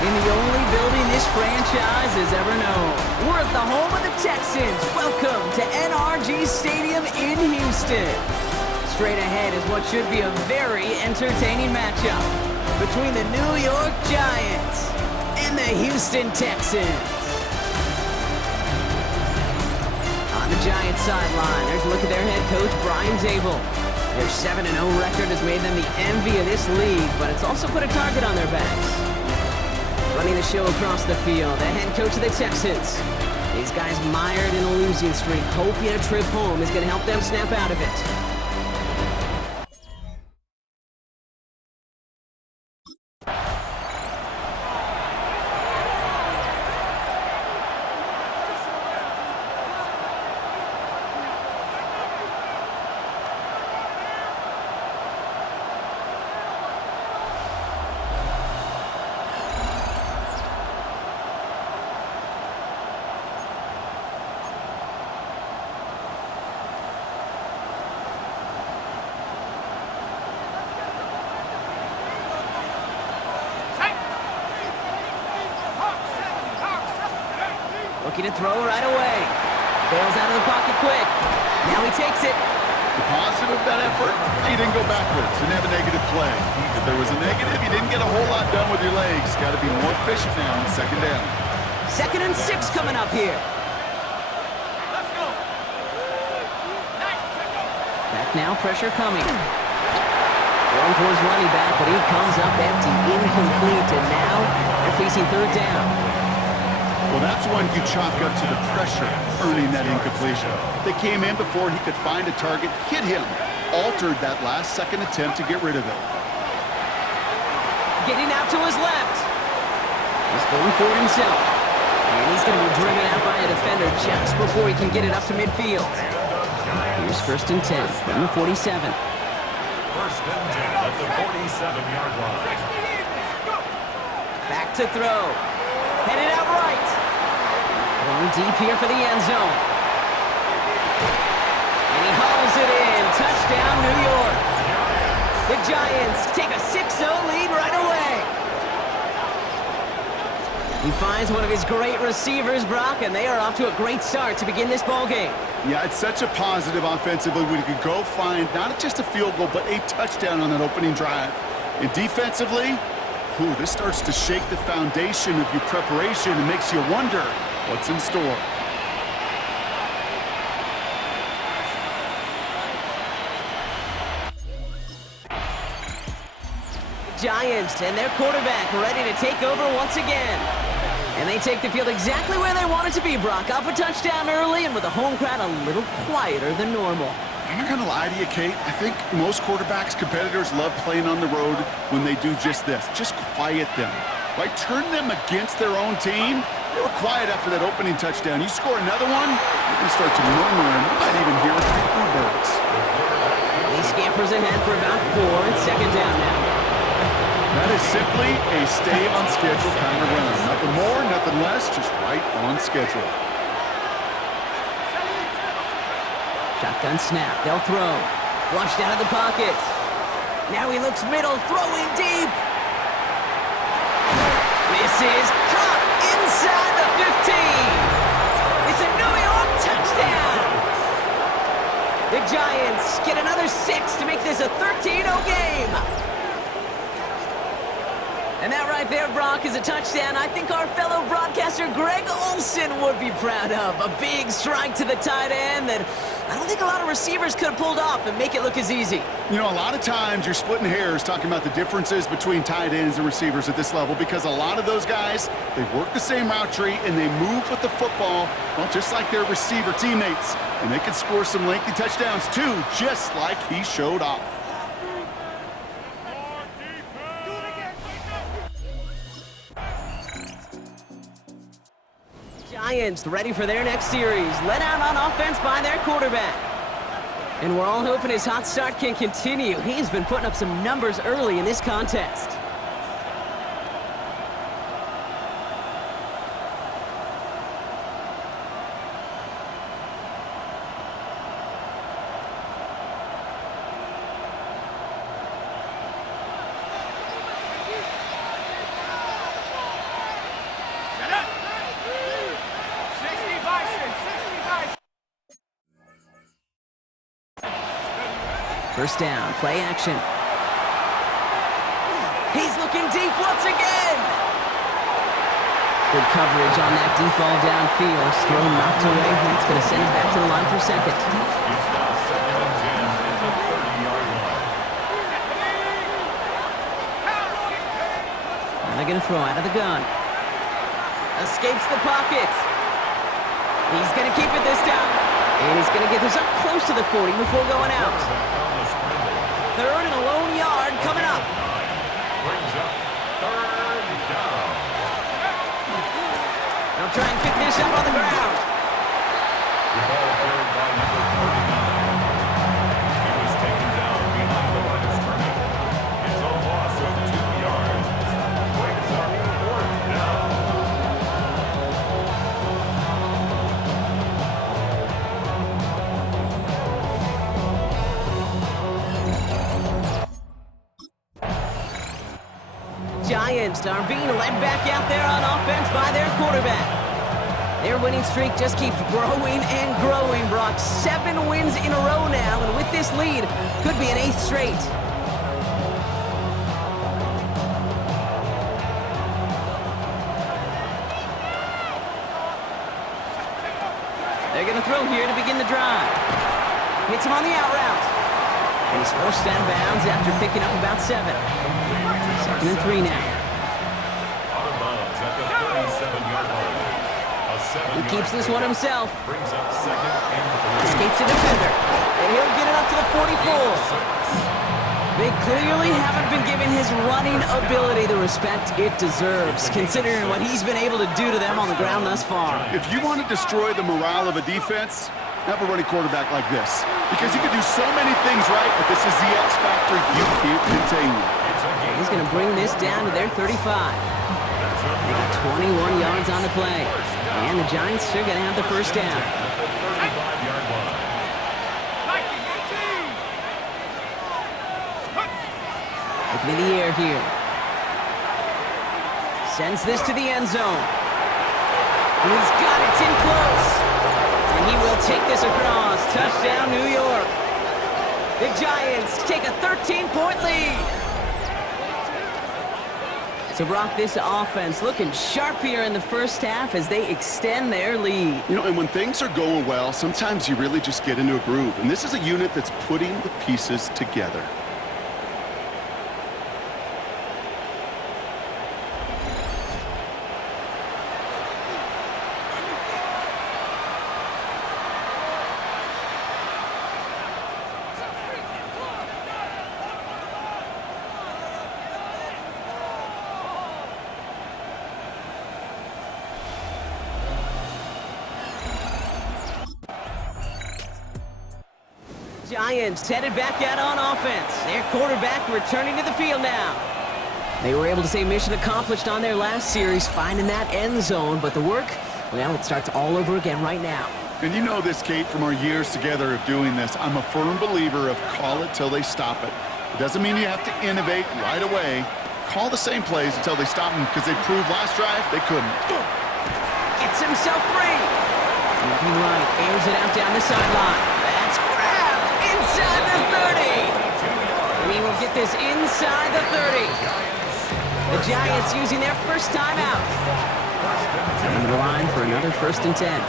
in the only building this franchise has ever known. We're at the home of the Texans. Welcome to NRG Stadium in Houston. Straight ahead is what should be a very entertaining matchup between the New York Giants and the Houston Texans. On the Giants sideline, there's a look at their head coach, Brian Dable. Their 7-0 record has made them the envy of this league, but it's also put a target on their backs. Running the show across the field, the head coach of the Texans. These guys mired in a losing streak, hoping a trip home is going to help them snap out of it. Looking to throw right away. Bails out of the pocket quick. Now he takes it. The positive of that effort, he didn't go backwards. Didn't have a negative play. If there was a negative, you didn't get a whole lot done with your legs. Got to be more efficient now on second down. 2nd and 6 coming up here. Let's go. Back now, pressure coming. Throwing for his running back, but he comes up empty, incomplete, and now they're facing 3rd down. Well, that's when you chalk up to the pressure earning that incompletion. They came in before he could find a target, hit him, altered that last second attempt to get rid of it. Getting out to his left. He's going for it himself. And he's going to be driven out by a defender just before he can get it up to midfield. Here's 1st and 10 from the 47. 1st and 10 at the 47-yard line. Back to throw. Headed out right. Going deep here for the end zone. And he hauls it in. Touchdown, New York. The Giants take a 6-0 lead right away. He finds one of his great receivers, Brock, and they are off to a great start to begin this ball game. Yeah, it's such a positive offensively when you could go find not just a field goal, but a touchdown on that opening drive. And defensively, this starts to shake the foundation of your preparation and makes you wonder what's in store. Giants and their quarterback ready to take over once again. And they take the field exactly where they want it to be, Brock. Up a touchdown early and with the home crowd a little quieter than normal. I'm not going to lie to you, Kate. I think most quarterbacks, competitors love playing on the road when they do just this. Just quiet them. Right? Turn them against their own team. They were quiet after that opening touchdown. You score another one, you can start to murmur and might even hear a few birds. He scampers ahead for about 4. It's 2nd down now. That is simply a stay on schedule kind of run. Nothing more, nothing less, just right on schedule. Shotgun snap, they'll throw. Flushed out of the pocket. Now he looks middle, throwing deep. This is caught inside the 15. It's a New York touchdown. The Giants get another 6 to make this a 13-0 game. And that right there, Brock, is a touchdown I think our fellow broadcaster Greg Olsen would be proud of. A big strike to the tight end that I don't think a lot of receivers could have pulled off and make it look as easy. You know, a lot of times you're splitting hairs talking about the differences between tight ends and receivers at this level because a lot of those guys, they work the same route tree and they move with the football, well, just like their receiver teammates. And they can score some lengthy touchdowns too, just like he showed off. Giants ready for their next series, led out on offense by their quarterback. And we're all hoping his hot start can continue. He's been putting up some numbers early in this contest. First down, play action. He's looking deep once again. Good coverage on that deep ball downfield. Throw knocked away. That's going to send him back to the line for second. It's now 2nd and 10 at the 30-yard line. Now they're going to throw out of the gun. Escapes the pocket. He's going to keep it this time. And he's going to get this up close to the 40 before going out. Third and a lone yard coming up. Brings up 3rd down. They'll try and pick this up on the ground. The ball carried by number 49. He was taken down behind the line of scrimmage. It's a loss of 2 yards. Brings up 4th down. Giants are being led back out there on offense by their quarterback. Their winning streak just keeps growing and growing. Brock, 7 wins in a row now, and with this lead, could be an 8th straight. They're going to throw here to begin the drive. Hits him on the out route. And he's forced out of bounds after picking up about 7. 2nd and 3 now. Out of bounds at the 37-yard line. He keeps this one himself. Brings up 2nd and 3. Escapes a defender. And he'll get it up to the 44. They clearly haven't been giving his running ability the respect it deserves, considering what he's been able to do to them on the ground thus far. If you want to destroy the morale of a defense, have a running quarterback like this. Because you can do so many things right, but this is the X factor you can't contain. And he's going to bring this down to their 35. They got 21 yards on the play. And the Giants are going to have the first down. At the 35-yard line. Looking in the air here. Sends this to the end zone. And he's got it. It's in close. And he will take this across. Touchdown, New York. The Giants take a 13-point lead. So, Brock, this offense looking sharp here in the first half as they extend their lead. You know, and when things are going well, sometimes you really just get into a groove. And this is a unit that's putting the pieces together. Giants headed back out on offense. Their quarterback returning to the field now. They were able to say mission accomplished on their last series, finding that end zone, but the work, well, it starts all over again right now. And you know this, Kate, from our years together of doing this. I'm a firm believer of call it till they stop it. It doesn't mean you have to innovate right away. Call the same plays until they stop them, because they proved last drive they couldn't. Gets himself free. Moving right, airs it out down the sideline. That's grabbed inside the 30. And he will get this inside the 30. The Giants using their first timeout. Coming to the line for another 1st and 10.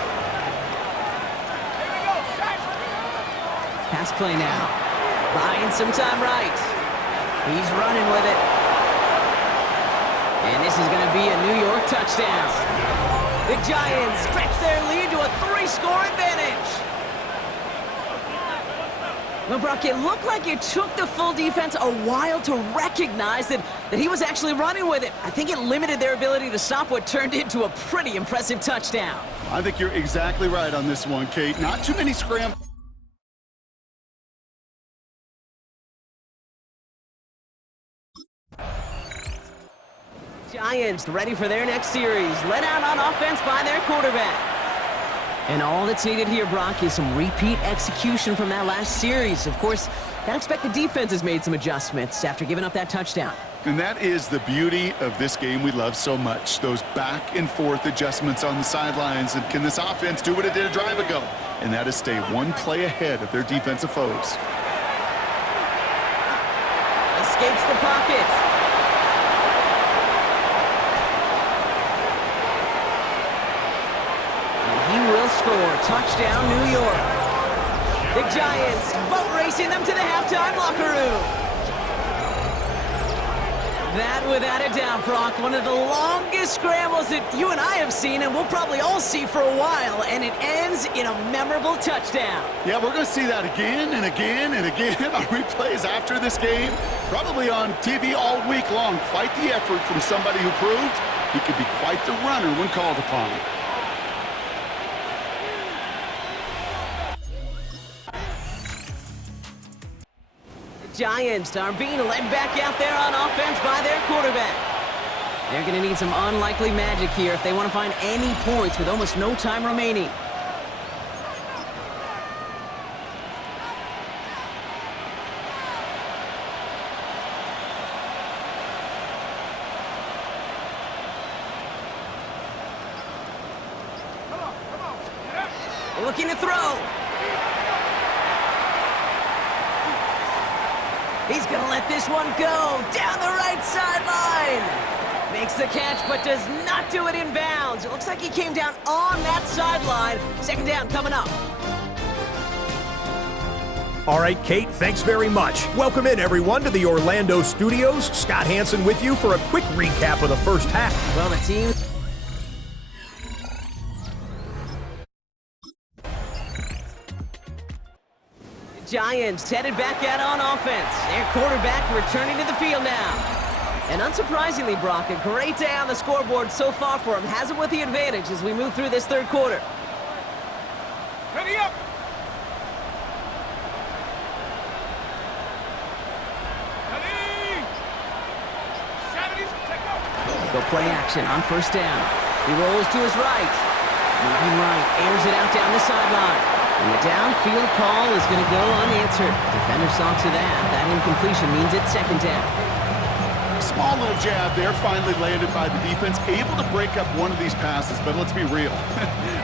Pass play now. Buying some time right. He's running with it. And this is going to be a New York touchdown. The Giants stretch their lead to a 3-score advantage. Well, Brock, it looked like it took the full defense a while to recognize that he was actually running with it. I think it limited their ability to stop what turned into a pretty impressive touchdown. I think you're exactly right on this one, Kate. Not too many scrambles. Giants ready for their next series, led out on offense by their quarterback. And all that's needed here, Brock, is some repeat execution from that last series. Of course, gotta expect the defense has made some adjustments after giving up that touchdown. And that is the beauty of this game we love so much, those back and forth adjustments on the sidelines. And can this offense do what it did a drive ago? And that is stay one play ahead of their defensive foes. pocket. And he will score. Touchdown, New York. The Giants boat racing them to the halftime locker room. That, without a doubt, Brock, one of the longest scrambles that you and I have seen, and we'll probably all see for a while, and it ends in a memorable touchdown. Yeah, we're going to see that again and again and again on replays after this game, probably on TV all week long. Quite the effort from somebody who proved he could be quite the runner when called upon. Giants are being led back out there on offense by their quarterback. They're going to need some unlikely magic here if they want to find any points with almost no time remaining. Looking to throw. He's going to let this one go down the right sideline. Makes the catch, but does not do it in bounds. It looks like he came down on that sideline. Second down coming up. All right, Kate, thanks very much. Welcome in, everyone, to the Orlando studios. Scott Hansen with you for a quick recap of the first half. Well, the team... Giants headed back out on offense. Their quarterback returning to the field now. And unsurprisingly, Brock, a great day on the scoreboard so far for him. Has it with the advantage as we move through this third quarter. Ready up! Ready! 70s, take go! Go play action on first down. He rolls to his right. Moving right, airs it out down the sideline. And the downfield call is going to go unanswered. Defender saw to that. That incompletion means it's second down. Small little jab there, finally landed by the defense. Able to break up one of these passes, but let's be real.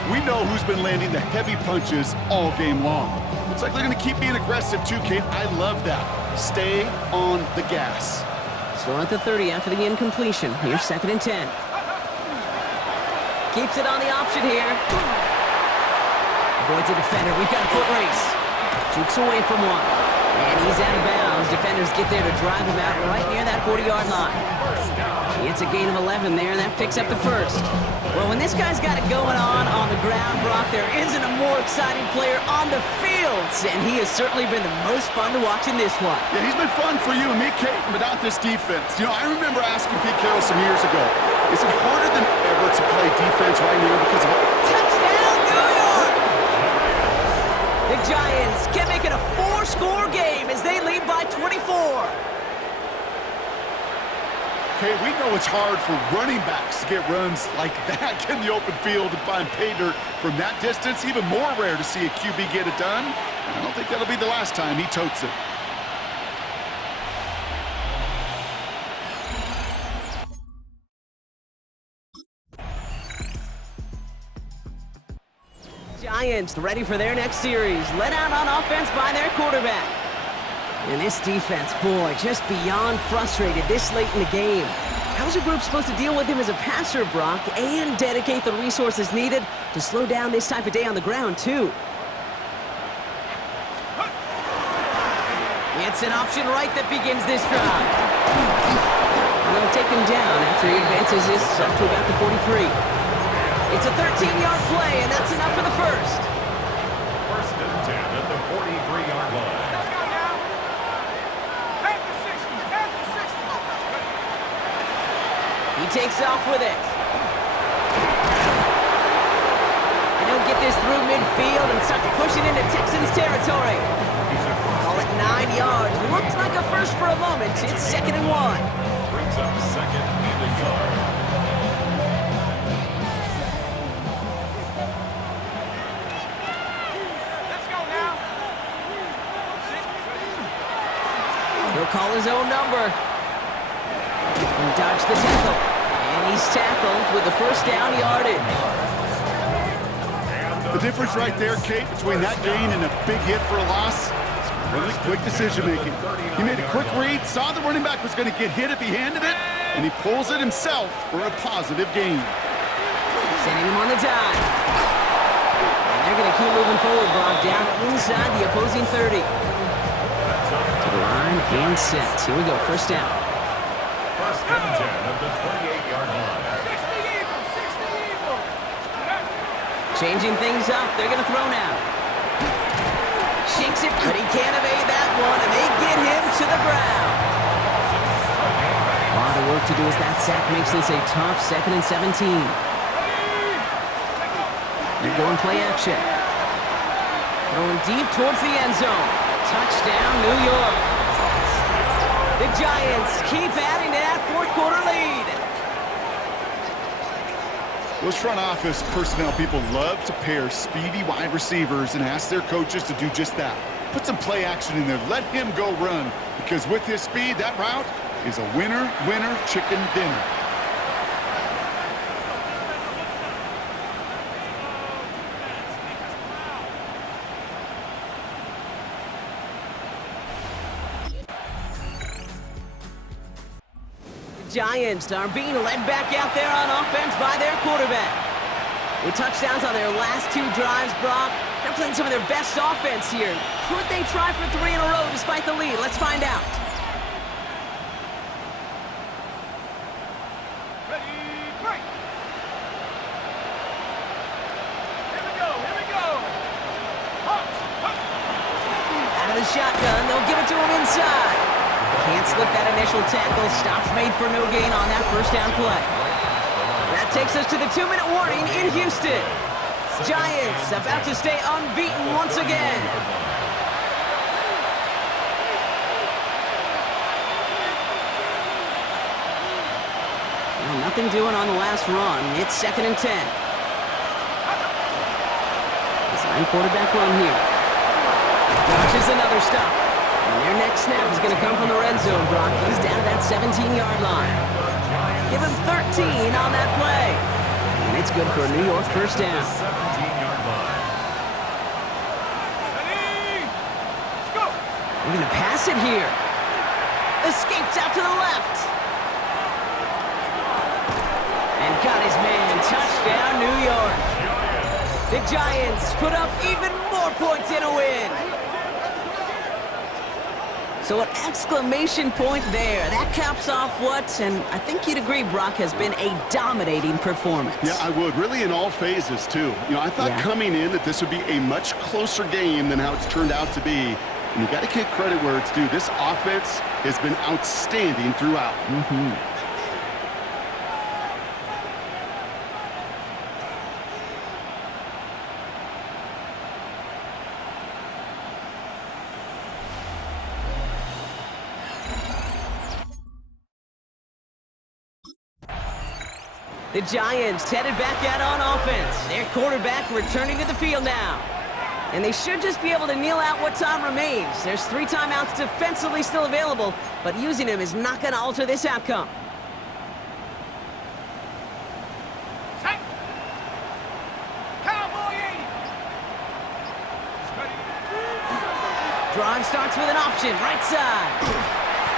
We know who's been landing the heavy punches all game long. Looks like they're going to keep being aggressive too, Kate. I love that. Stay on the gas. Still at the 30 after the incompletion. Here's second and 10. Keeps it on the option here. Avoids a defender. We've got a foot race. Jukes away from one. And he's out of bounds. Defenders get there to drive him out right near that 40-yard line. It's a gain of 11 there. That picks up the first. Well, when this guy's got it going on the ground, Brock, there isn't a more exciting player on the field. And he has certainly been the most fun to watch in this one. Yeah, he's been fun for you and me, Kate, but not this defense. You know, I remember asking Pete Carroll some years ago, is it harder than ever to play defense right now because of... Touchdown, New York! The Giants can make it a 4-score game as they lead by 24. Okay, we know it's hard for running backs to get runs like that in the open field and find pay dirt from that distance. Even more rare to see a QB get it done. I don't think that'll be the last time he totes it. Giants ready for their next series. Let out on offense by their quarterback. And this defense, boy, just beyond frustrated this late in the game. How's a group supposed to deal with him as a passer, Brock, and dedicate the resources needed to slow down this type of day on the ground, too? It's an option right that begins this drive. And they'll take him down after he advances this up to about the 43. It's a 13-yard play, and that's enough for the first. First and 10 at the 43-yard line. Let's go now! Head to 60! Head to 60! He takes off with it. And he'll get this through midfield and start pushing into Texans territory. Call it 9 yards. Looked like a first for a moment. It's second and 1. Brings up second and a yard. He'll call his own number. He dodged the tackle. And he's tackled with the first down yardage. The difference right there, Kate, between that gain and a big hit for a loss, Really quick decision-making. He made a quick read, saw the running back was going to get hit if he handed it, and he pulls it himself for a positive gain. Sending him on the dive. And they're going to keep moving forward, Brock, down inside the opposing 30. To the line and set. Here we go, first down. First and 10 of the 28-yard line. 60 Eagle, 60 Eagle. Changing things up, they're going to throw now. Shinks it, but he can't evade that one, and they get him to the ground. A lot of work to do as that sack makes this a tough 2nd and 17. They're going play action. Throwing deep towards the end zone. Touchdown, New York. The Giants keep adding to that fourth quarter lead. Those front office personnel people love to pair speedy wide receivers and ask their coaches to do just that. Put some play action in there. Let him go run. Because with his speed, that route is a winner, winner, chicken dinner. Giants are being led back out there on offense by their quarterback. With touchdowns on their last 2 drives, Brock, they're playing some of their best offense here. Could they try for 3 in a row despite the lead? Let's find out. Ready, break. Here we go, here we go. Hop, hop. Out of the shotgun, they'll give it to him inside. Can't slip that initial tackle. Stops made for no gain on that first down play. That takes us to the 2-minute warning in Houston. Giants about to stay unbeaten once again. Well, nothing doing on the last run. It's 2nd and 10. Design quarterback run here. Dodges another stop. And their next snap is going to come from the red zone, Brock. He's down to that 17-yard line. Give him 13 on that play. And it's good for a New York first down. 17-yard line. Ready, go. We're going to pass it here. Escapes out to the left. And got his man. Touchdown, New York. The Giants put up even more points in a win. So an exclamation point there. That caps off what, and I think you'd agree, Brock, has been a dominating performance. Yeah, I would. Really in all phases, too. You know, I thought coming in that this would be a much closer game than how it's turned out to be. And you got to give credit where it's due. This offense has been outstanding throughout. The Giants headed back out on offense. Their quarterback returning to the field now. And they should just be able to kneel out what time remains. There's 3 timeouts defensively still available, but using them is not going to alter this outcome. Set. Cowboy 80. Ready. Drive starts with an option, right side.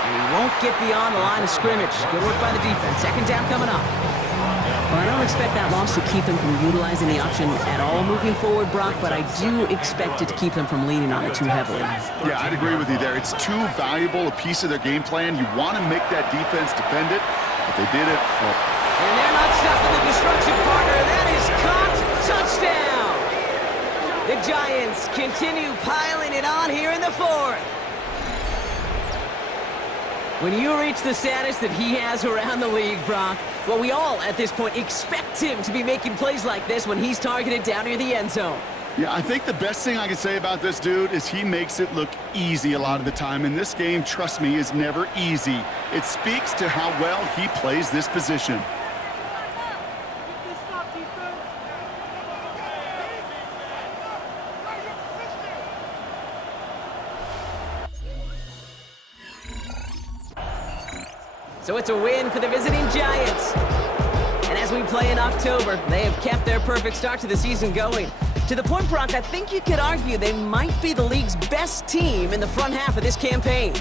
And he won't get beyond the line of scrimmage. Good work by the defense. 2nd down coming up. Well, I don't expect that loss to keep them from utilizing the option at all moving forward, Brock, but I do expect it to keep them from leaning on it too heavily. Yeah, I'd agree with you there. It's too valuable a piece of their game plan. You want to make that defense defend it, but they did it. Well, and they're not stopping the destruction, partner. That is caught. Touchdown! The Giants continue piling it on here in the 4th. When you reach the status that he has around the league, Brock, well, we all, at this point, expect him to be making plays like this when he's targeted down near the end zone. yeah, I think the best thing I can say about this dude is he makes it look easy a lot of the time. And this game, trust me, is never easy. It speaks to how well he plays this position. So it's a win for the visiting Giants. And as we play in October, they have kept their perfect start to the season going. To the point, Brock, I think you could argue they might be the league's best team in the front half of this campaign.